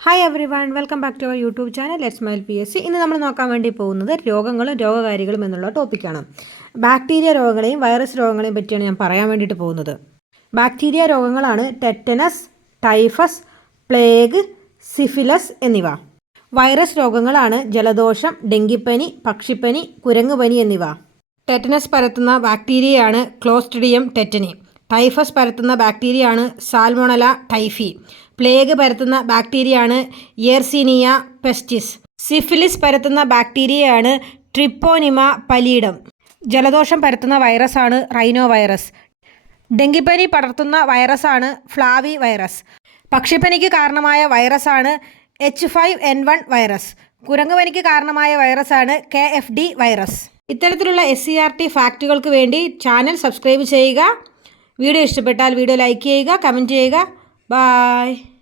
Hi everyone welcome back to our YouTube channel let's mile P S C ഇന്ന് നമ്മൾ നോക്കാൻ വേണ്ടി പോകുന്നത് രോഗങ്ങളും രോഗകാരികളും എന്നുള്ള ടോപ്പിക്കാണ് ബാക്ടീരിയ രോഗങ്ങളെയും വൈറസ് രോഗങ്ങളെയും പറ്റിയാണ് ഞാൻ പറയാൻ വേണ്ടിയിട്ട് പോകുന്നത്. ബാക്ടീരിയ രോഗങ്ങളാണ് ടെറ്റനസ് ടൈഫസ് പ്ലേഗ് സിഫിലസ് എന്നിവ. വൈറസ് രോഗങ്ങളാണ് ജലദോഷം ഡെങ്കിപ്പനി പക്ഷിപ്പനി കുരങ്ങുപനി എന്നിവ. ടെറ്റനസ് പരത്തുന്ന ബാക്ടീരിയയാണ് ക്ലോസ്ട്രിഡിയം ടെറ്റനി ടൈഫസ് പരത്തുന്ന ബാക്ടീരിയയാണ് സാൽമോണല ടൈഫി പ്ലേഗ് പരത്തുന്ന ബാക്ടീരിയയാണ് യേർസീനിയ പെസ്റ്റിസ് സിഫിലിസ് പരത്തുന്ന ബാക്ടീരിയയാണ് ട്രിപ്പോനിമ പലീഡം ജലദോഷം പരത്തുന്ന വൈറസാണ് റൈനോ വൈറസ് ഡെങ്കിപ്പനി പടർത്തുന്ന വൈറസാണ് ഫ്ലാവി വൈറസ് പക്ഷിപ്പനിക്ക് കാരണമായ വൈറസാണ് H five N one virus കുരങ്ങുപനിക്ക് കാരണമായ വൈറസാണ് കെ എഫ് ഡി വൈറസ് ഇത്തരത്തിലുള്ള എസ് സി ആർ ടി ഫാക്റ്റുകൾക്ക് വേണ്ടി ചാനൽ സബ്സ്ക്രൈബ് ചെയ്യുക. വീഡിയോ ഇഷ്ടപ്പെട്ടാൽ വീഡിയോ ലൈക്ക് ചെയ്യുക കമന്റ് ചെയ്യുക. bye